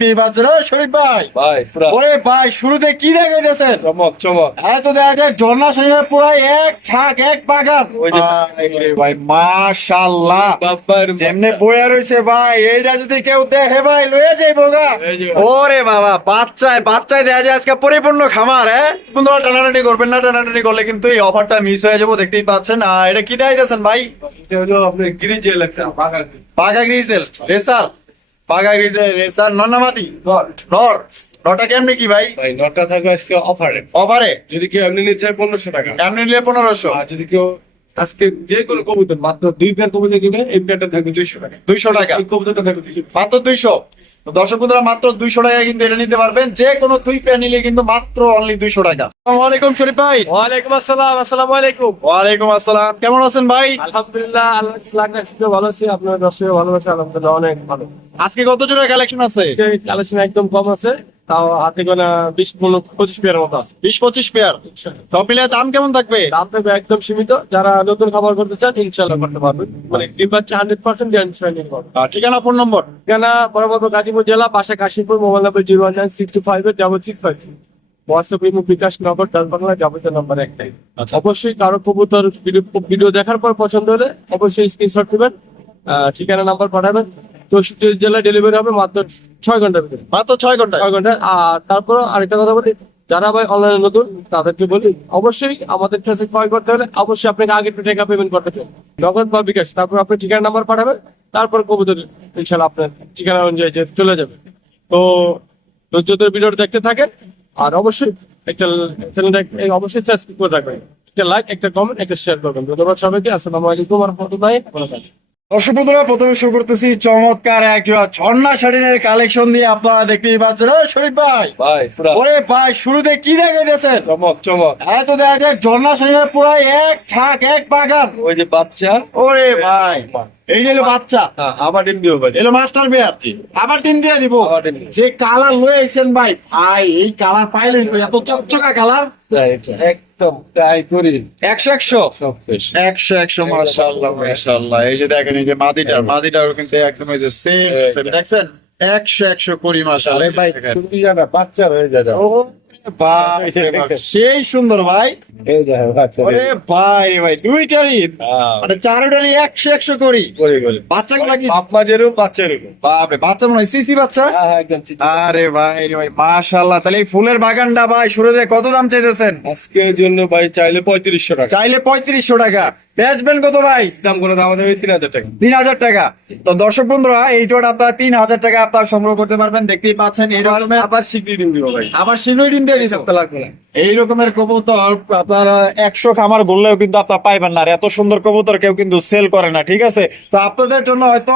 শরীফ ভাই। ভাই ওরে ভাই শুরুতে কি দেখাইতেছেন? চমক চমক। আরে তো দেখা যায় ঝর্ণা শরীফের পুরো এক ছাক এক বাগান। ভাই রে ভাই মাশাআল্লাহ। বাবার যেমনে বয়া রইছে ভাই এইটা যদি কেউ দেখে ভাই লয়ে যাইবো গা। ওরে বাবা বাচ্চায় বাচ্চায় দেয়া যায় আজকে পরিপূর্ণ খামার হ্যাঁ? বন্ধুরা টানাটানি করবেন না টানাটানি করলে কিন্তু এই অফারটা মিস হয়ে যাব দেখতেই পাচ্ছেন। আর এটা কি দেখাইতেছেন ভাই? এটা হলো আপনার গিরিজেল একটা বাগান গ্রিজেল রেসার পাগা রেসার নন্নামাতি। নর। নটা কেমনি কি ভাই? ভাই নটা থাকবে আজকে অফারে অফারে যদি কেউ এমনি নিতে চায় পনেরোশো টাকা। এমনি নিলে পনেরোশো। আর যদি কেউ আজকে যে কোনো কবুতর মাত্র দুই পেয়ার কবুতর কিনে এই পেয়ারটা থাকবে দুইশো টাকা। দুইশো টাকা? এই কবুতরটা থাকবে দুইশো মাত্র দুইশো? দর্শক বন্ধুরা মাত্র দুইশো টাকায় কিন্তু এটা নিতে পারবেন। যে কোনো দুই প্যান নিলে কিন্তু মাত্র অনলি দুইশো টাকা। আলাইকুম শরীফ ভাই। ওয়ালাইকুম আসসালাম আসসালামু আলাইকুম। ওয়ালাইকুম আসসালাম কেমন আছেন ভাই? আলহামদুলিল্লাহ আল্লাহ ভালো আছি আপনার দর্শক ভালোবাসা আলহামদুলিল্লাহ অনেক ভালো। আজকে কত জোড়া কালেকশন আছে? কালেকশন একদম কম আছে তাও হাতে গোনা বিশ পঁচিশ পেয়ারের মতো আছে। বিশ পঁচিশ পেয়ার? সব মিলে দাম কেমন থাকবে? দাম থাকবে একদম সীমিত যারা নতুন খাবার করতে চান ইনশাল্লাহ করতে পারবেন। মানে ডিম বাচ্চা হান্ড্রেড পার্সেন্ট গ্যারান্টি পাবেন ঠিকানা ফোন নম্বর ঠিকানা বরাবর গাজীপুর জেলা পাশে Kashipur mobile number zero one nine six two five double six five Imo bKash নগর যাবতীয় নাম্বার একটাই আচ্ছা। অবশ্যই কারও কবুতর ভিডিও দেখার পর পছন্দ হলে অবশ্যই স্ক্রিনশট আহ, ঠিকানা নাম্বার পাঠাবেন। চৌষট্টি জেলা ডেলিভারি হবে মাত্র ছয় ঘণ্টার ভিতরে। মাত্র ছয় ঘণ্টা ছয় ঘণ্টা আর তারপর আরেকটা কথা বলি যারা ভাই অনলাইনে নতুন তাদেরকে বলি অবশ্যই আমাদের কাছে ক্রয় করতে হলে অবশ্যই আপনাকে আগে একটু টাকা পেমেন্ট করতে হবে। নগদ বা বিকাশ তারপর আপনি ঠিকানা নাম্বার পাঠাবেন তারপর কবুতর ইনশাল্লাহ আপনার ঠিকানা অনুযায়ী চলে যাবে। তো ধৈর্যদের ভিডিওটা দেখতে থাকেন। আর অবশ্যই একটা চ্যানেলটা অবশ্যই সাবস্ক্রাইব করে রাখবেন। একটা লাইক একটা কমেন্ট একটা শেয়ার করবেন। ধন্যবাদ সবাইকে। আসসালামু আলাইকুম রহমতুল্লাহ দর্শক বন্ধুরা প্রথমে শুরু করতেছি চমৎকার এক জোড়া ঝর্ণা শাড়িনের কালেকশন দিয়ে আপনারা দেখতেই পাচ্ছেন। ও শরীফ ভাই। ভাই ওরে ভাই শুরুতে কি দেখাইতেছেন? চমক চমক। আরে তো দেখা যায় ঝর্ণা শাড়িনের পুরো এক ছাক এক বাগান। ওই যে বাচ্চা। ওরে ভাই। এই যে হলো বাচ্চা। হ্যাঁ, আবার ডিম দিও ভাই। এলো মাস্টার বিয়ার আবার টিন দিয়ে দিব। যে কালার লয়ে আইছেন ভাই ভাই এই কালার পাইলেন এত চকচকা কালার। একদম ট্রাই করি। একশো একশো। একশো একশো মাশাআল্লাহ মাশাআল্লাহ। এই যে দেখেন এই যে মাদিটার মাদিটারও কিন্তু একদম এই যে সেম দেখছেন? একশো একশো করি মাশাআল্লাহ ভাই বাচ্চা হয়ে যাবে। সেই সুন্দর ভাই। বাচ্চা ওরে ভাই রে ভাই দুইটারই মানে চারোটারই একশো একশো করি। করে বাচ্চাগুলা কি বাপ মা যেরকম বাচ্চা এরকম। বাপরে বাচ্চা মনে হয় সিসি বাচ্চা? হ্যাঁ হ্যাঁ, আরে ভাই রে ভাই মাশাআল্লাহ। তাহলে এই ফুলের বাগানটা ভাই শুরুতে কত দাম চাইতেছেন? আজকের জন্য ভাই চাইলে পঁয়ত্রিশশো টাকা। চাইলে পঁয়ত্রিশশো টাকা। বেচবেন কত ভাই? দাম আমাদের তিন হাজার টাকা। তিন হাজার টাকা। তো দর্শক বন্ধুরা এই টোট আপনারা তিন হাজার টাকা আপনারা সংগ্রহ করতে পারবেন দেখতেই পাচ্ছেন এই রকমের আবার শিগগিরি ডিম দিব ভাই। আবার ডিম দিয়ে লাগবে না। এই রকমের কবুতর আপনারা একশো খামার বললেও কিন্তু আপনারা পাইবেন না। আর এত সুন্দর কবুতর কেউ কিন্তু সেল করে না ঠিক আছে? তো আপনাদের জন্য হয়তো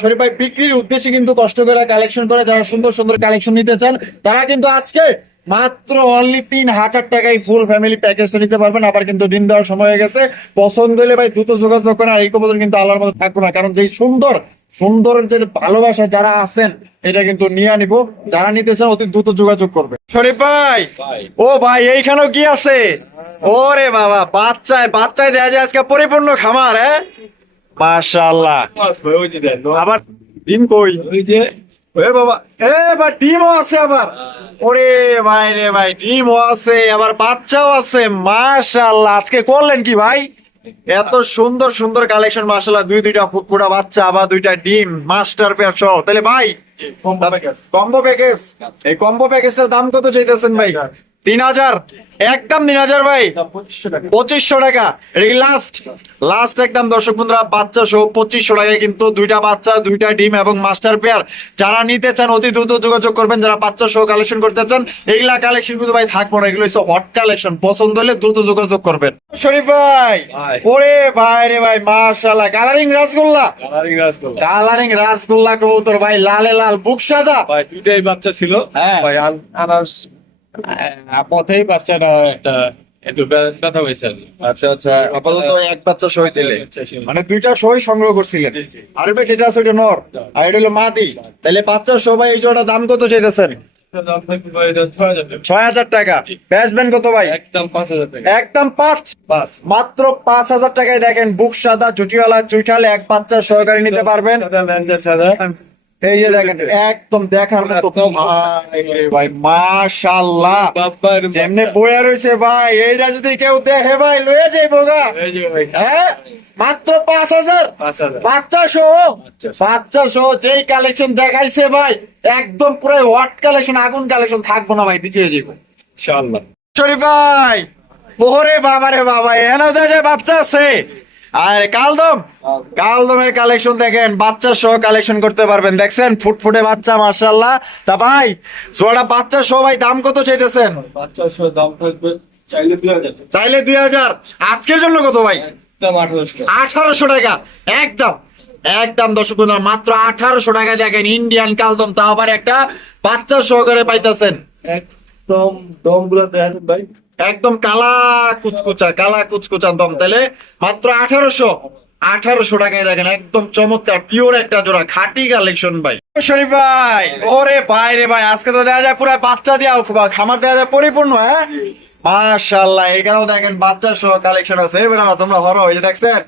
শরীফ ভাই বিক্রির উদ্দেশ্যে কিন্তু কষ্ট করে কালেকশন করে যারা সুন্দর সুন্দর কালেকশন নিতে চান তারা কিন্তু আজকে মাত্র অনলি তিন হাজার টাকায় ফুল ফ্যামিলি প্যাকেজটা নিতে পারবেন। আবার কিন্তু দিন দেওয়ার সময় হয়ে গেছে। পছন্দ হলে ভাই দ্রুত যোগাযোগ করেন আর এই কবুতর কিন্তু আল্লাহর মতো থাকব না। কারণ যেই সুন্দর সুন্দর যে ভালোবাসা যারা আছেন এটা কিন্তু নিয়ে নিব যারা নিতে চান অতি দ্রুত যোগাযোগ করবে। শরীফ ভাই ভাই। ও ভাই এইখানেও কি আছে? ওরে বাবা বাচ্চায় বাচ্চায় দেয়া যায় আজকে পরিপূর্ণ খামার হ্যাঁ? মাশাআল্লাহ। আবার ডিম কই? ওই যে এ বাবা এ বা টিমও আছে আবার। ওরে ভাই রে ভাই টিমও আছে আবার বাচ্চাও আছে মাশাআল্লাহ। আজকে করলেন কি ভাই? এত সুন্দর সুন্দর কালেকশন মাশাআল্লাহ। দুই দুইটা ফুটফুটা বাচ্চা আবার দুইটা ডিম মাস্টার পেয়ার সহ। তাহলে ভাই কম্বো প্যাকেজ কম্বো প্যাকেজ এই কম্বো প্যাকেজটার দাম কত চাইতেছেন ভাই? তিন হাজার। একদম তিন হাজার ভাই। পঁচিশশো টাকা। লাস্ট লাস্ট একদম দর্শক বন্ধুরা বাচ্চা সহ পঁচিশশো টাকায় কিন্তু দুইটা বাচ্চা দুইটা ডিম এবং মাস্টার পেয়ার যারা নিতে চান অতি দ্রুত যোগাযোগ করবেন। যারা বাচ্চা সহ কালেকশন করতে চান এইগুলা কালেকশন কিন্তু ভাই থাকব না। এগুলো হচ্ছে হট কালেকশন পছন্দ হলে দ্রুত যোগাযোগ করবেন। শরীফ ভাই। ওরে ভাই রে ভাই মাশাআল্লাহ। Colouring rasgulla? Colouring rasgulla. Colouring rasgulla কবুতর ভাই লালে লাল বুক সাদা। ভাই দুইটাই বাচ্চা ছিল। হ্যাঁ। ভাই আনার পথেই বাচ্চাটা একটা একটু ব্যথা হয়েছে আচ্ছা আচ্ছা আপাতত এক বাচ্চা সই দিলে। মানে দুইটা সই সংগ্রহ করছিলেন। আর যেটা আছে নর। আর এটা হলো মাদি। তাহলে বাচ্চা সবাই এই জোড়া দাম কত চাইতেছেন? এটা এটা ছয় হাজার টাকা। বেচবেন কত ভাই? একদম পাঁচ হাজার টাকা। একদম পাঁচ? পাঁচ। মাত্র পাঁচ হাজার টাকায় দেখেন বুক সাদা চুটিওয়ালা চুইঠালে এক বাচ্চা সহকারী নিতে পারবেন। এই যে দেখেন একদম দেখার মতো ভাই ভাই মাশাআল্লাহ। যেমনে বইয়া রয়েছে ভাই এইটা যদি কেউ দেখে ভাই লয়ে যাইবো গা। এই যে ভাই। হ্যাঁ? মাত্র পাঁচ হাজার? বাচ্চা সহ? বাচ্চা সহ। যেই কালেকশন দেখাইছে ভাই একদম পুরো হট কালেকশন আগুন কালেকশন থাকব না ভাই দিকে যাব ইনশাআল্লাহ। শরীফ ভাই ওরে বাবা রে বাবা এনে বাচ্চা আছে আর কালদম! কালদমের কালেকশন দেখেন বাচ্চা সহ কালেকশন করতে পারবেন। দেখছেন? ফুটফুটে বাচ্চা মাশাল্লাহ তা ভাই জোড়া বাচ্চা সহ ভাই দাম কত চাইতেছেন? বাচ্চা সহ দাম থাকবে চাইলে দুই হাজার। আজকের জন্য কত ভাই? আঠারোশো টাকা। একদম। একদম দর্শক বন্ধুরা মাত্র আঠারোশো টাকা দেখেন ইন্ডিয়ান কালদম। তাও আবার একটা বাচ্চা সহকারে পাইতেছেন। একদম দমগুলা দেখেন ভাই। একদম কালা কুচকুচা কালা কুচকুচা দম তাহলে মাত্র আঠারোশো আঠারোশো টাকায় দেখেন, একদম চমৎকার পিওর একটা জোড়া, খাটি কালেকশন ভাই। শরীফ ভাই, ওরে ভাই রে ভাই, আজকে তো দেওয়া যায় পুরো বাচ্চা দেওয়া খুব খামার দেওয়া যায় পরিপূর্ণ হ্যাঁ? মাশাল্লাহ এখানেও দেখেন বাচ্চা সহ কালেকশন আছে। এবার তোমরা হরো এই যে দেখছেন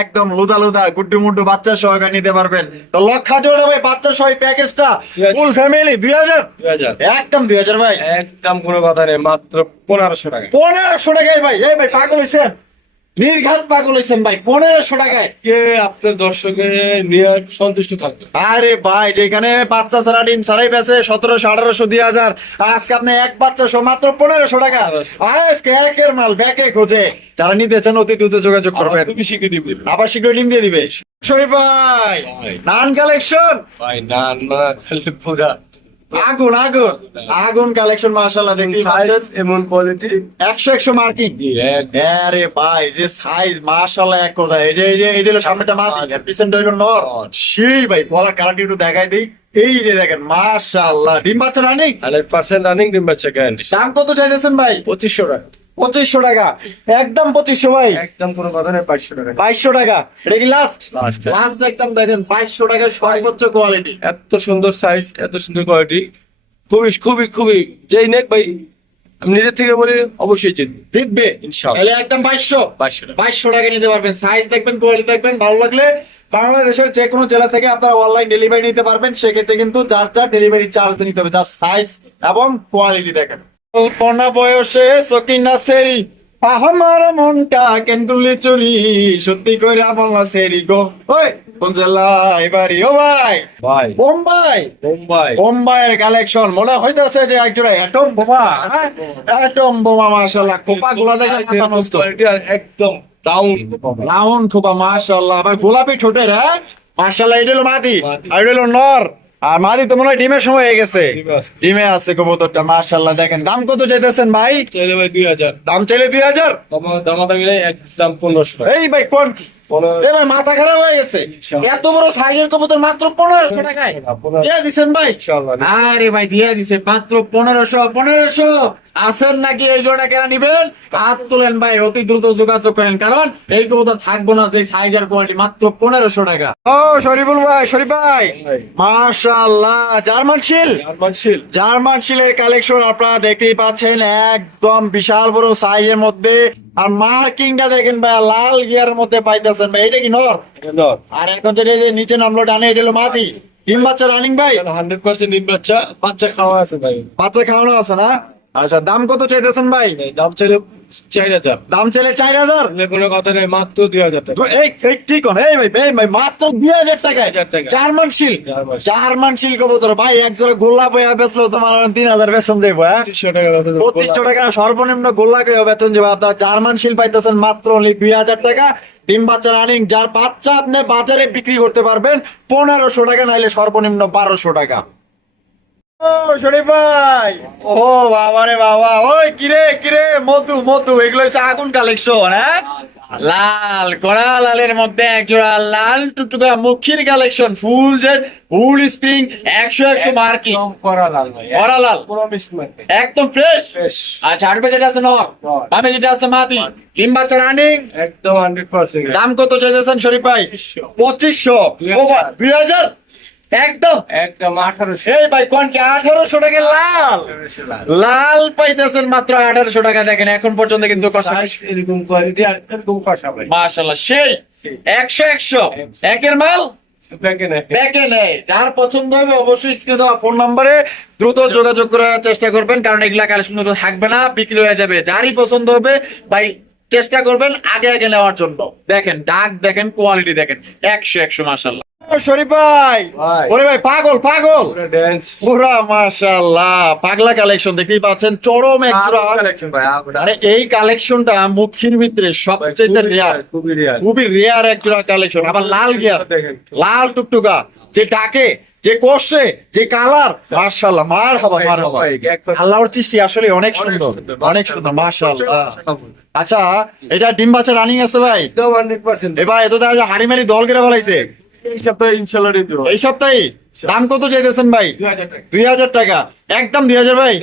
একদম লুদা লুদা গুড্ডু মুড্ডু বাচ্চা সহ নিতে পারবেন। তো লক্ষা জোড়া ভাই বাচ্চা সহ প্যাকেজটা ফুল ফ্যামিলি দুই হাজার? দুই হাজার। একদম দুই হাজার ভাই। একদম কোনো কথা নেই মাত্র পনেরোশো টাকা। পনেরোশো টাকায় ভাই এই ভাই পাগল হয়েছেন নির্ঘাত পাগল হয়েছেন ভাই পনেরোশো টাকায়। কে আপনার দর্শকে নিয়ে সন্তুষ্ট থাকবে আরে ভাই যেখানে বাচ্চা ছাড়া ডিম ছাড়াই বেছে সতেরোশো আঠারোশো দুই হাজার। আজকে আপনি এক বাচ্চা সহ মাত্র পনেরোশো টাকা। আজকে একের মাল ব্যাকে খোঁজে। যারা নিতে চান অতি দ্রুত যোগাযোগ করবেন। আবার শীঘ্রই ডিম দিয়ে দিবে। শরীফ ভাই। নান কালেকশন ভাই না না খালি পুরা আগুন আগুন। আগুন কালেকশন মার্শাল্লাহ দেখতেই পাচ্ছেন। এমন কোয়ালিটি একশো একশো মার্কিং আরে ভাই যে সাইজ মাশাআল্লাহ এক কথা। এই যে এই যে এটা হলো সামনেটা মাদি আর পিছনটা হলো নর। সেই ভাই বলার কালারটি একটু দেখাই দেই। এই যে দেখেন মাশাআল্লাহ। ডিম বাচ্চা রানিং 100% রানিং ডিম বাচ্চা গ্যারান্টি দাম কত চাইতেছেন ভাই? পঁচিশশো টাকা। পঁচিশশো টাকা। একদম পঁচিশশো ভাই। একদম কোনো কথা নেই বাইশশো টাকা। বাইশশো টাকা। এটা কি লাস্ট লাস্ট একদম দেখেন বাইশশো টাকা সর্বোচ্চ কোয়ালিটি এত সুন্দর সাইজ এত সুন্দর কোয়ালিটি খুবই খুবই খুবই। যেই নেক ভাই আমি নিজের থেকে বলি অবশ্যই চিনবে জিতবে। ইনশাআল্লাহ। একদম বাইশশো। বাইশশো টাকা। বাইশশো টাকা নিতে পারবেন। সাইজ দেখবেন কোয়ালিটি দেখবেন ভালো লাগলে বাংলাদেশের যে কোনো জেলা থেকে আপনারা অনলাইন ডেলিভারি নিতে পারবেন। সেক্ষেত্রে কিন্তু যার যার ডেলিভারি চার্জ নিতে হবে যার সাইজ এবং কোয়ালিটি দেখেন। কল্পনা বয়সে সকিনা সেরি আমার মনটা কেন্টুলি চুরি সত্যি করে আমার সেরি গো। ওই কোন জেলা এবারই ও ভাই ভাই। বোম্বাই। মুম্বাই বোম্বাইয়ের কালেকশন মনে হইতেছে যে একজোড়া অ্যাটম বোমা অ্যাটম বোমা মাশাআল্লাহ খোপা গুলা দেখে মাথা নষ্ট। একদম ডাউন লাউন খোপা মাশাআল্লাহ আবার গোলাপি ঠোঁটের হ্যাঁ? মাশাআল্লাহ এটা হলো মাদি। আর এটা হলো নর। আর মাদি তো মনে হয় ডিমের সময় হয়ে গেছে। ডিমে আছে। কবুতরটা মাশাআল্লাহ দেখেন। দাম কত চাইতেছেন ভাই? চাইলে ভাই দুই হাজার। দাম চাইলে দুই হাজার? দাম মিলে একদম পনেরোশো। এই ভাই কোন এবার মাথা খারাপ হয়ে গেছে। এত বড় সাইজের কবুতর মাত্র পনেরোশো টাকায়। দিয়ে দিচ্ছেন ভাই? আরে ভাই দিয়ে দিছে মাত্র পনেরোশো পনেরোশো। আসেন নাকি এই জোড়া কেন নিবেন? হাত তোলেন ভাই অতি দ্রুত যোগাযোগ করেন কারণ এই কবুতর থাকব না যে সাইজ আর কোয়ালিটি মাত্র পনেরোশো টাকা। ও শরীফুল ভাই শরীফ ভাই। মাশাআল্লাহ জার্মান শিল। জার্মান শিল। জার্মান শিলের কালেকশন আপনারা দেখতেই পাচ্ছেন একদম বিশাল বড় সাইজের মধ্যে। আর মার্কিংটা দেখেন ভাই লাল গিয়ার মধ্যে পাইতেছেন ভাই এটা কি নর? আর এখন যেটা যে নিচে নামলো ডানে এটা হলো মাতি ডিম বাচ্চা রানিং ভাই? হান্ড্রেড পার্সেন্ট ডিম বাচ্চা বাচ্চা খাওয়া আছে ভাই। বাচ্চা খাওয়ানো আছে না? আচ্ছা দাম কত চাইতেছেন ভাই? দাম চাইলে চার হাজার। দাম চাইলে চার হাজার? কোনো কথা নেই মাত্র দুই হাজার টাকা। এই এই কি কোন? এই ভাই এই ভাই মাত্র দুই হাজার টাকায়। জার্মান শিল জার্মান শিল। কবুতর। ভাই এক জোড়া গোল্লা বইয়া বেচলো তোমার তিন হাজার বেতন যাব হ্যাঁ? পঁচিশশো টাকা সর্বনিম্ন গোল্লা কেউ বেতন যাবে আপনার জার্মান শিল পাইতেছেন মাত্র only দুই হাজার টাকা। ডিম বাচ্চা রানিং যার বাচ্চা আপনি বাজারে বিক্রি করতে পারবেন পনেরোশো টাকা নাইলে সর্বনিম্ন বারোশো টাকা। শরীফ ভাই। ও বাবা রে বাবা। ওই কিরে কিরে? মধু মধু এগুলো হচ্ছে আগুন কালেকশন হ্যাঁ? লাল কড়া লালের মধ্যে একজোড়া লাল টুকটুকা মুখির collection full Z full spring একশো একশো মার্কিং। একদম লাল কড়া লাল। ফ্রেশ। আচ্ছা আটবে যেটা আছে নর। যেটা আছে মাটি। ডিম বাচ্চা রানিং একদম হান্ড্রেড পার্সেন্ট দাম কত চাইতেছেন শরীফ ভাই? পঁচিশশো। পঁচিশশো। দুই হাজার। একদম। একদম আঠারোশো। এই ভাই কোন কি আঠারোশো টাকা? লাল। লাল। পাইতেছেন মাত্র আঠারোশো টাকা। দেখেন এখন পর্যন্ত কিন্তু এরকম কোয়ালিটি এরকম কষা ভাই। মাশাল্লাহ সেই। একশো একশো। একের মাল? যার পছন্দ হবে অবশ্যই স্ক্রিনে দেওয়া ফোন নম্বরে দ্রুত যোগাযোগ করার চেষ্টা করবেন কারণ এগুলা কালেকশন থাকবে না বিক্রি হয়ে যাবে। যারই পছন্দ হবে ভাই চেষ্টা করবেন আগে আগে নেওয়ার জন্য। দেখেন ডাক দেখেন কোয়ালিটি দেখেন। একশো একশো মাসাল্লাহ শরীফ ভাই। ভাই। ওরে ভাই পাগল পাগল। পুরা মাশাল্লাহ পাগলা কালেকশন দেখতেই পাচ্ছেন চরম একটা কালেকশন এই কালেকশনটা মুখির ভিতরে সবচেয়ে রেয়ার খুবই রেয়ার একটা কালেকশন আবার লাল গিয়ার লাল টুকটুকা যে ডাকে যে কষে যে কালার মার্শাল্লাহ মার হবা মার হবা আল্লাহর চিস্তি আসলে অনেক সুন্দর অনেক সুন্দর মার্শাল্লাহ আচ্ছা এটা ডিম বাচ্চা রানিং আছে ভাই? একদম 100% এবার এত দেখা যায় হাড়ি মারি দল কেটে ফেলাইছে। এই সপ্তাহে এই সপ্তাহে? দাম কত চাইতেছেন ভাই? দুই হাজার টাকা। একদম দুই হাজার ভাই?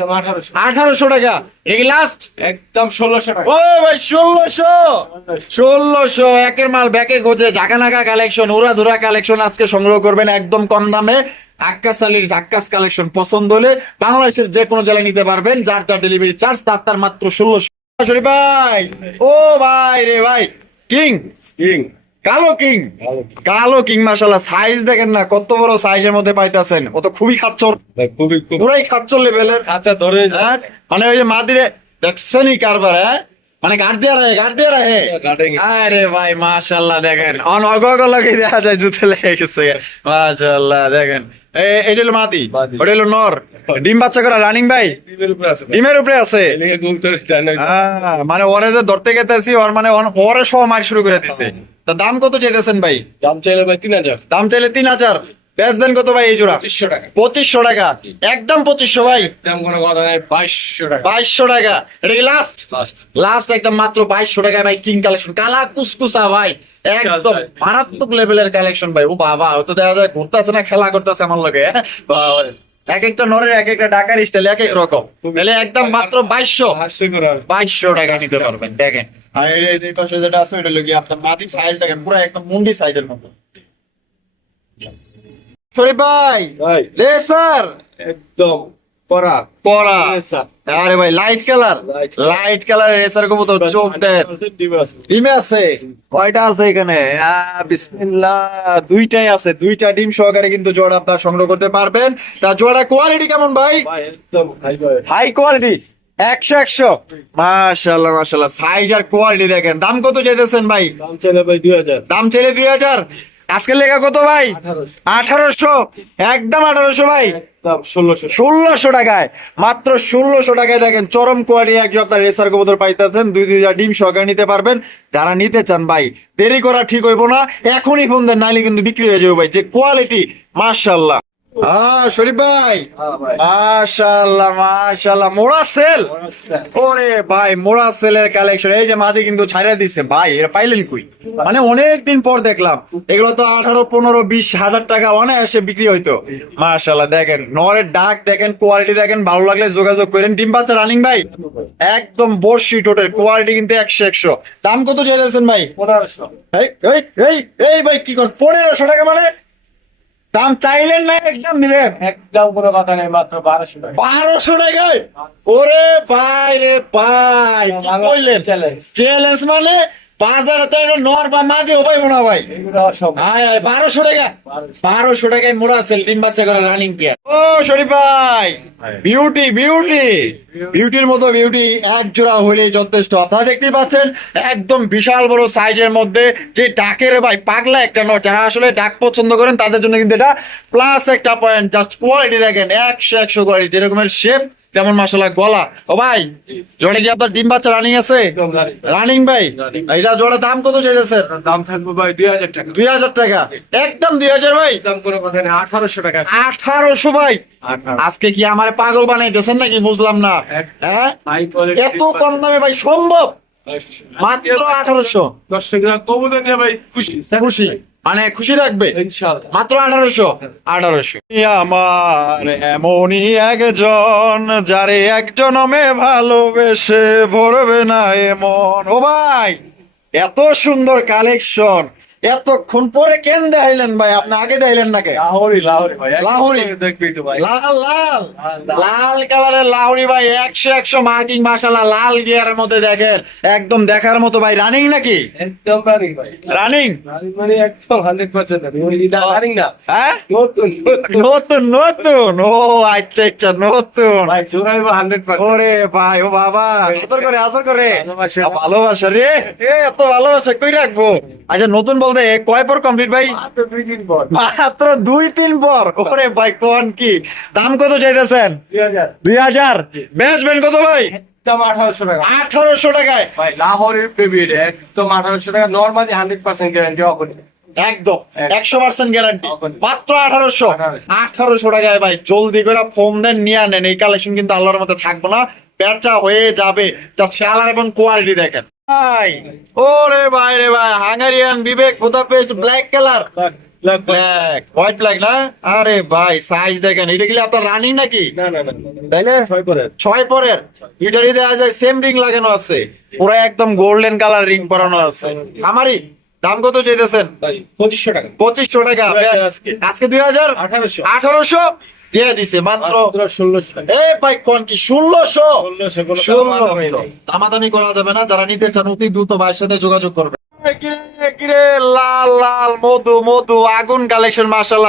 আঠারোশো। টাকা। এটা লাস্ট একদম 1600 টাকা। ও ভাই ষোলোশো। ষোলোশো। একের মাল ব্যাকে খোঁজে জাগা নাগা কালেকশন উড়া ধুরা কালেকশন আজকে সংগ্রহ করবেন একদম কম দামে। আক্কাস আলীর আক্কাস কালেকশন পছন্দ হলে বাংলাদেশের যে কোনো জেলায় নিতে পারবেন। যার যার ডেলিভারি চার্জ তার তার মাত্র ষোলোশো। ভাই। ও ভাই রে ভাই। কিং কিং কালো কিং। কালো কিং। মাসাল্লাহ সাইজ দেখেন না কত বড় সাইজের মধ্যে পাইতাছেন। ও তো খুবই খাচ্চর খুবই খুব পুরাই খাচ্চর লেভেলের কাঁচা ধরে হ্যাঁ? মানে ওই যে মাদিরে দেখছেনই কারবার হ্যাঁ? মানে গাড় দিয়ে রাখে গাড় দিয়ে রাখে। আরে ভাই মাশাল্লাহ দেখেন অন অগগ লাগে দেখা যায় জুতে লেগে গেছে। মাশাল্লাহ দেখেন। এ- এটা হলো মাদি। ওটা হলো নর। ডিম বাচ্চা করা রানিং ভাই? ডিমের উপরে আছে ডিমের উপরে আছে? মানে ওরে যে ধরতে গেতেছি ওর মানে ওরে সহ মার শুরু করে দিছে। তা দাম কত চাইতেছেন ভাই? দাম চাইলে ভাই 3000 দাম চাইলে তিন হাজার। বেচবেন কত ভাই এই জোড়া? 2500 টাকা। পঁচিশশো টাকা। একদম পঁচিশশো ভাই। দাম কোনো কথা নাই 2200 টাকা। বাইশশো টাকা। এটা কি লাস্ট লাস্ট লাস্ট একদম মাত্র বাইশশো টাকায় ভাই কিং কালেকশন কালা কুসকুসা ভাই। একদম মারাত্মক লেভেলের কালেকশন ভাই। ও বাবা তো দেখা যায় ঘুরতেছে না খেলা করতেছে আমার লগে বাবা, এক একটা নরের এক একটা ডাকার স্টাইল এক এক রকম। তাহলে একদম মাত্র বাইশশো। হাসি বাইশশো টাকা নিতে পারবেন দেখেন। আর এই পাশে যেটা আছে ওটা লোকি আপনার মাটি সাইজ দেখেন পুরো একদম মুন্ডি সাইজের মতো। সরি ভাই ভাই। রে স্যার। একদম। পরা। পরা। আরে ভাই light colour light colour racer কবুতর চোখ দেন ডিমে আছে। কয়টা আছে এখানে? বিসমিল্লাহ দুইটাই আছে। দুইটা ডিম সহকারে কিন্তু জোড়া আপনার সংগ্রহ করতে পারবেন। তা জোড়া কোয়ালিটি কেমন ভাই? হাই কোয়ালিটি একশো একশো। মাশাল্লাহ মাশাল্লাহ সাইজ আর কোয়ালিটি দেখেন। দাম কত চাইতেছেন ভাই? দাম চাইলে ভাই 2000 দাম চাইলে দুই হাজার। আজকে লেখা কত ভাই? আঠারোশো। একদম আঠারোশো ভাই। একদম 1600 ষোলোশো টাকায়। মাত্র ষোলোশো টাকায় দেখেন চরম কোয়ালিটি একজন আপনার রেসার কবুতর পাইতেছেন। দুই দুইটা ডিম সহকারে নিতে পারবেন। যারা নিতে চান ভাই দেরি করা ঠিক হইব না। এখনই ফোন দেন নাইলে কিন্তু বিক্রি হয়ে যাবে ভাই। যে কোয়ালিটি মাশাল্লাহ হ্যাঁ শরীফ ভাই। ভাই। মাশাল্লাহ মাশাল্লাহ সেল? ওরে ভাই মোড়া সেলের কালেকশন এই যে মাদি কিন্তু ছাড়া দিছে। ভাই এটা পাইলেন কই? মানে অনেক দিন পর দেখলাম। এগুলো তো আঠারো পনেরো বিশ হাজার টাকা অনায়াসে বিক্রি হইতো। মাশাল্লাহ দেখেন নরের ডাক দেখেন কোয়ালিটি দেখেন ভালো লাগলে যোগাযোগ করেন। ডিম বাচ্চা রানিং ভাই? একদম বর্ষি টোটাল। কোয়ালিটি কিন্তু একশো একশো। দাম কত চাইতেছেন ভাই? 1500 এই এই ভাই কি কর? পনেরোশো টাকা মানে দাম চাইলেন না একদম নিলেন একদম কোনো কথা নেই মাত্র বারোশো টাকা। বারোশো টাকায়? ওরে ভাই রে ভাই কি কইলেন? চ্যালেঞ্জ চ্যালেঞ্জ মানে পাঁচ হাজার টাকা নর বা মাঝে ও পাইবো না ভাই। এগুলো সব। আয় আয় বারোশো টাকা। বারোশো। টাকায় মোড়া সেল ডিম বাচ্চা করে রানিং পেয়ার ও শরীফ ভাই বিউটি বিউটি বিউটির মতো বিউটি এক জোড়া যথেষ্ট। আপনারা দেখতেই পাচ্ছেন একদম বিশাল বড় সাইজের মধ্যে যে ডাকের ভাই পাগলা একটা নট যারা আসলে ডাক পছন্দ করেন তাদের জন্য কিন্তু এটা প্লাস একটা পয়েন্ট জাস্ট কোয়ালিটি দেখেন একশো একশো কোয়ালিটি যেরকমের শেপ তেমন মাসাল্লাহ গলা। ও ভাই জোড়া কি আপনার ডিম বাচ্চা রানিং আছে? রানিং ভাই? এটা জোড়া দাম কত চাইতেছেন? দাম থাকবে ভাই 2000 টাকা। দুই হাজার টাকা। একদম দুই হাজার ভাই? দাম কোনো কথা নেই 1800 টাকা আঠারোশো ভাই? আজকে কি আমার পাগল বানাইতেছেন নাকি বুঝলাম না? হ্যাঁ? এত কম দামে ভাই সম্ভব? মাত্র আঠারোশো। দর্শকরা কবুতর নিয়ে ভাই খুশি। খুশি? মানে খুশি থাকবে? মাত্র আঠারোশো? আঠারোশো। আমার এমনই একজন যারে একজন মে ভালোবেসে ভরবে না এমন। ও ভাই এত সুন্দর কালেকশন এতক্ষণ পরে কেন দেখাইলেন ভাই? আপনি আগে দেখাইলেন নাকি? লাহোরি লাহোরি ভাই লাহোরি? দেখবি তো ভাই। লাল লাল। লাল, কালারের লাহোরি ভাই একশো একশো মার্কিং মাসালা লাল গিয়ারের মধ্যে দেখেন। একদম দেখার মতো ভাই। রানিং নাকি? একদম রানিং ভাই। রানিং মানে একদম হান্ড্রেড পার্সেন্ট রানিং না। হ্যাঁ? নতুন নতুন। নতুন ও আচ্ছা আচ্ছা নতুন। ভাই হান্ড্রেড পার্সেন্ট ওরে ভাই ও বাবা আদর করে আদর করে। ভালোবাসা। রে। এত ভালোবাসা কই রাখব? আচ্ছা নতুন বলতে কয় পর কমপ্লিট ভাই? মাত্র দুই দিন পর। মাত্র দুই তিন পর? ওরে ভাই কোন কি? দাম কত চাইতেছেন? দুই হাজার। বেচবেন কত ভাই? একদম আঠারোশো টাকা। আঠারোশো টাকায়। ভাই লাহোরের বেবি একদম আঠারোশো টাকা নর্মালি হান্ড্রেড পার্সেন্ট গ্যারান্টি একদম একশো পার্সেন্ট গ্যারান্টি মাত্র আঠারোশো। আঠারোশো। আঠারোশো টাকায় ভাই জলদি করে ফোন দেন নিয়ে আনেন। এই কালেকশন কিন্তু আল্লাহর মতো থাকব না। পেঁচা হয়ে যাবে। যা শালার এবং কোয়ালিটি দেখেন। ভাই ওরে ভাই রে ভাই হাঙ্গারিয়ান বিবেক Budapest black colour black white black না? আরে ভাই সাইজ দেখেন এটা কি আপনার রানিং নাকি? না না না ছয় করে ছয় পরের। এটারই দেখা যায় সেম রিং লাগানো আছে। পুরো একদম গোল্ডেন কালার রিং পরানো আছে। আমারই দাম কত চাইতেছেন? পঁচিশশো টাকা। পঁচিশশো টাকা। আজকে। আজকে দুই হাজার আঠারোশো। আঠারোশো? দিয়ে দিছে মাত্র মাত্র ষোলোশো এ ভাই কোন কি ষোলোশো? ষোলোশো দামাদামি করা যাবে না যারা নিতে চান অতি দ্রুত ভাইয়ের সাথে যোগাযোগ করবে। কিরে কিরে লাল লাল মধু মধু আগুন কালেকশন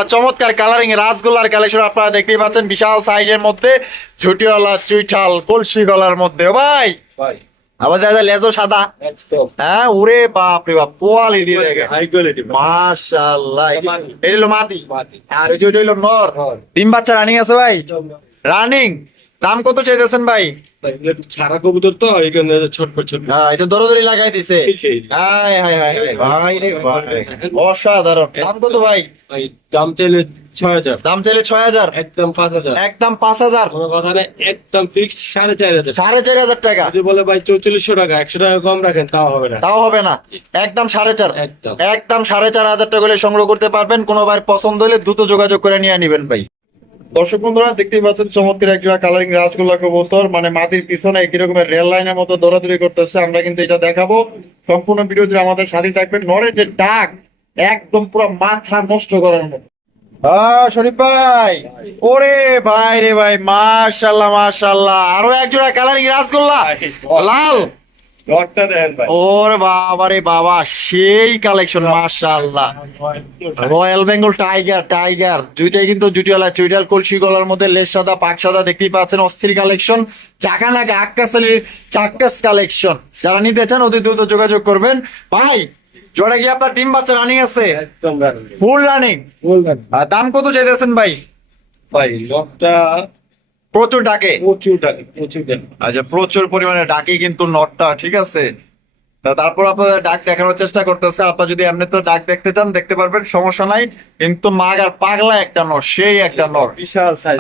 চমৎকার কালারিং রাসগোল্লার কালেকশন আপনারা দেখতেই পাচ্ছেন বিশাল সাইজের মধ্যে ঝুটিওয়ালা চুইঠাল কলসি গলার মধ্যে ভাই! ভাই। আবার লেজও সাদা। হ্যাঁ ওরে বাপ রে বাপ কোয়ালিটি দেখে। High quality. এটা হলো মাদি। আর ওই যে ওইটা হলো নর। ডিম বাচ্চা রানিং আছে ভাই? রানিং দাম কত চাইতেছেন ভাই? ছাড়া কবুতর তো এখানে ছোট ছোট হ্যাঁ এটা দরদরি লাগাই দিছে। হাই হাই হাই হাই ভাই রে ভাই অসাধারণ। দাম কত ভাই? ভাই দাম চাইলে ছয় হাজার। দাম চাইলে ছয় হাজার। একদম পাঁচ হাজার। একদম পাঁচ হাজার। কোনো কথা নেই একদম ফিক্সড সাড়ে চার হাজার। সাড়ে চার হাজার টাকা। যদি বলে ভাই চৌচল্লিশশো টাকা একশো টাকা কম রাখেন তাও হবে না। তাও হবে না। একদম সাড়ে চার। একদম। একদম সাড়ে চার হাজার টাকা হলে সংগ্রহ করতে পারবেন। কোনো ভাই পছন্দ হলে দ্রুত যোগাযোগ করে নিয়ে নিবেন ভাই। দর্শক বন্ধুরা দেখতেই পাচ্ছেন চমৎকার একটা কালারিং রাসগোল্লা কবুতর। মানে মাটির পিছনে একই রকমের রেল লাইনের মতো দৌড়াদৌড়ি করতেছে। আমরা কিন্তু এটা দেখাবো। সম্পূর্ণ ভিডিও আমাদের সাথে থাকবেন। নরের যে ডাক একদম পুরো মাথা নষ্ট করার মতো। শরীফ ভাই। ওরে ভাই রে ভাই মাশাল্লাহ মাশাল্লাহ আরও এক জোড়া কালারিং রাসগোল্লা? লাল? ঘরটা ওরে বাবা রে বাবা সেই collection royal Bengal tiger tiger দুইটাই কিন্তু জুটিওয়ালা চুইটাল কলসি গলার মধ্যে লেস সাদা পাক সাদা দেখতেই পাচ্ছেন অস্থির কালেকশন চাকা নাকা আক্কাসালির চাক্কাস কালেকশন যারা নিতে চান অতি দ্রুত যোগাযোগ করবেন। ভাই জোড়া গিয়ে আপনার টিম বাচ্চা রানিং আছে। একদম। ফুল রানিং আর দাম কত চাইতেছেন ভাই? ভাই লকটা প্রচুর ডাকে। প্রচুর ডাকে প্রচুর আচ্ছা প্রচুর পরিমাণে ডাকে কিন্তু নটটা ঠিক আছে? তারপর আপনাদের ডাক দেখানোর চেষ্টা করতেছে। আপনারা যদি এমনি তো ডাক দেখতে চান দেখতে পারবেন সমস্যা নাই। কিন্তু মাগ আর পাগলা একটা নর সেই একটা নর। বিশাল সাইজ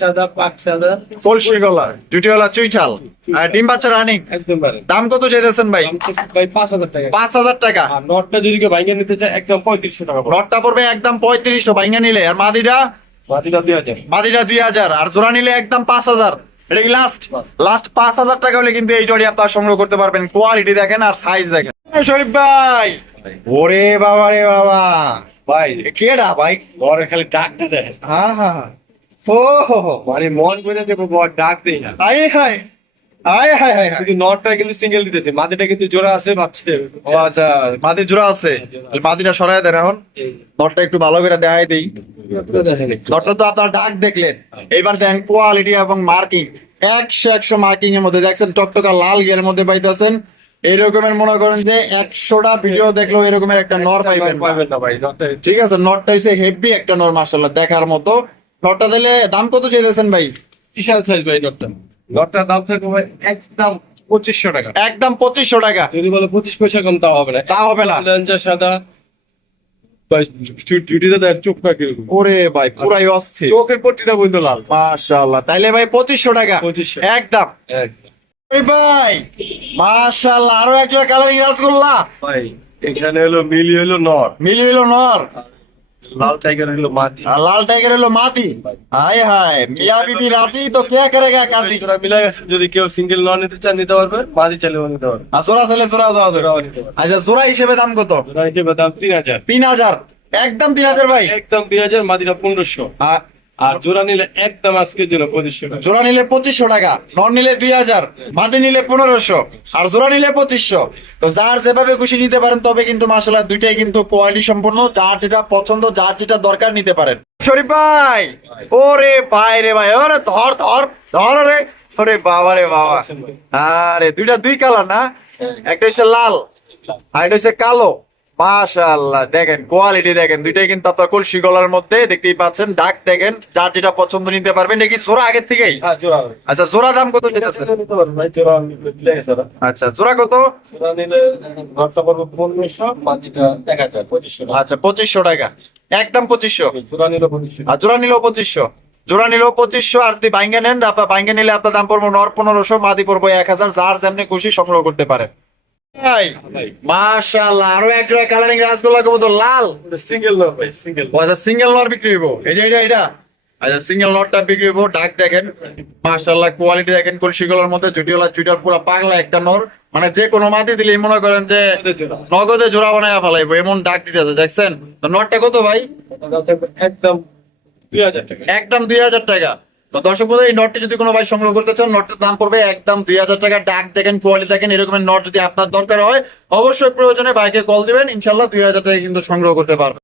সাদা পাক সাদা। কলসি গলা জুটিওয়ালা চুইঠাল আর ডিম বাচ্চা রানিং। একদম দাম কত চাইতেছেন ভাই? ভাই পাঁচ হাজার টাকা। পাঁচ হাজার টাকা। আর নটটা যদি কেউ ভাঙিয়ে নিতে চায় একদম পঁয়ত্রিশশো টাকা পড়বে। নটটা পড়বে একদম পঁয়ত্রিশশো ভাইঙ্গা নিলে। আর মাদিটা দুই হাজার। মাদিটা দুই হাজার। আর জোড়া নিলে একদম পাঁচ হাজার। এটা কি লাস্ট লাস্ট পাঁচ হাজার টাকা হলে কিন্তু এই জড়ি আপনারা সংগ্রহ করতে পারবেন। কোয়ালিটি দেখেন আর সাইজ দেখেন। শরীফ ভাই। ওরে বাবা রে বাবা। ভাই কেডা ভাই? ঘরে খালি ডাকটা দেয় হ্যাঁ হ্যাঁ ও হো হো। মানে মন করে দেবো ডাক দেয় হাই আয় হায়। আয় হায় হায় হায়। কিন্তু নটটা কিন্তু সিঙ্গেল দিতেছে। কিন্তু জোড়া আছে ও আচ্ছা। মাদি জোড়া আছে। মাদিটা দেন এখন। নটটা একটু ভালো করে দেখাই দেই। নটটা তো আপনার ডাক দেখলেন। এবার দেখেন কোয়ালিটি এবং মার্কিং একশো একশো মার্কিং এর মধ্যে। দেখছেন টকটকা লাল গিয়ার মধ্যে পাইতেছেন। এইরকমের মনে করেন যে একশোটা ভিডিও দেখলেও এরকমের একটা নর পাইবেন ঠিক আছে নটটা হচ্ছে হেভি একটা নর মার্শাল্লাহ দেখার মতো। নটটা দিলে দাম কত চাইতেছেন ভাই? বিশাল সাইজ ভাই নটটা। নটটার দাম থাকবে ভাই একদম পঁচিশশো টাকা। একদম পঁচিশশো টাকা। যদি বলো পঁচিশ পয়সা কম তাও হবে না। তা হবে না। লেঞ্জা সাদা ভাই। ওরে পুরাই অস্থির। চোখের পট্টিটা বন্ধু লাল। মাশাআল্লাহ তাইলে ভাই পঁচিশশো টাকা। একদম। ভাই মাশাআল্লাহ আরও একটা কালারিং রাসগোল্লা ভাই এখানে হলো মিলি হলো নর। মিলি হইল নর। লাল টাইগার হলো মাতি লাল টাইগার হলো হায় হায় মিয়া বিবি রাজি? তো কে করেগা কাজি? মিলা গেছে যদি কেউ সিঙ্গেল ন নিতে চান নিতে পারবে মাতি চলে নিতে পারবে। আর জোড়া ছেলে জোড়া দাও আচ্ছা সুরা হিসেবে দাম কত? হিসেবে দাম তিন হাজার। তিন হাজার। একদম তিন হাজার ভাই। একদম তিন হাজার মাটিটা পনেরোশো। আর জোড়া নিলে একদম আজকের জন্য পঁচিশশো টাকা। জোড়া নিলে পঁচিশশো টাকা, নন নিলে দুই হাজার মাদি নিলে পনেরোশো, আর জোড়া নিলে পঁচিশশো। তো যার যেভাবে খুশি নিতে পারেন, তবে কিন্তু মাসাল্লাহ দুইটাই কিন্তু কোয়ালিটি সম্পূর্ণ, যার যেটা পছন্দ, যার যেটা দরকার নিতে পারেন। শরীফ ভাই, ওরে ভাই রে ভাই, ওরে ধর ধর ধর রে। ওরে বাবা রে বাবা। আরে, দুইটা দুই কালার না? একটা হচ্ছে লাল, আর এটা হচ্ছে কালো। মাশাআল্লাহ দেখেন কোয়ালিটি দেখেন দুইটাই কিন্তু আপনার কলসি গলার মধ্যে দেখতেই পাচ্ছেন ডাক দেখেন যার যেটা পছন্দ নিতে পারবেন নাকি জোড়া আগের থেকেই? হ্যাঁ আচ্ছা জোড়া দাম কত যেতেছে। আচ্ছা জোড়া কত? নিলে আচ্ছা পঁচিশশো টাকা। একদম পঁচিশশো। নিলে আর জোড়া নিলেও পঁচিশশো। জোড়া নিলেও পঁচিশশো আর যদি বাইঙ্গে নেন আপনার বাইঙ্গে নিলে আপনার দাম পড়ব নর পনেরোশো মাদি পড়ব এক হাজার যার যেমনি খুশি সংগ্রহ করতে পারে। মাশাআল্লাহ আরও এক জোড়া কালারিং রাসগোল্লা কবো লাল। সিঙ্গেল না ভাই সিঙ্গেল আচ্ছা সিঙ্গেল নর বিক্রি হইব। এই যে এটা এটা আচ্ছা সিঙ্গেল নটটা বিক্রি হইব। ডাক দেখেন। মাশাআল্লাহ কোয়ালিটি দেখেন কলসিগুলোর মধ্যে জুটিওয়ালা চুইটার পুরো পাগলা একটা নর। মানে যে কোনো মাটি দিলে মনে করেন যে নগদে জোড়া বানায় ফেলাইবো এমন ডাক দিতেছে দেখছেন? তো নটটা কত ভাই? একদম দুই হাজার টাকা। একদম দুই হাজার টাকা। তো দর্শক বন্ধু এই নটটি যদি কোনো ভাই সংগ্রহ করতে চান নটটির দাম পড়বে একদম দুই হাজার টাকা। ডাক দেখেন কোয়ালিটি দেখেন, এরকমের নট যদি আপনার দরকার হয়, অবশ্যই প্রয়োজনে বাইকে কল দিবেন। ইনশাল্লাহ দুই হাজার টাকা কিন্তু সংগ্রহ করতে পারবেন।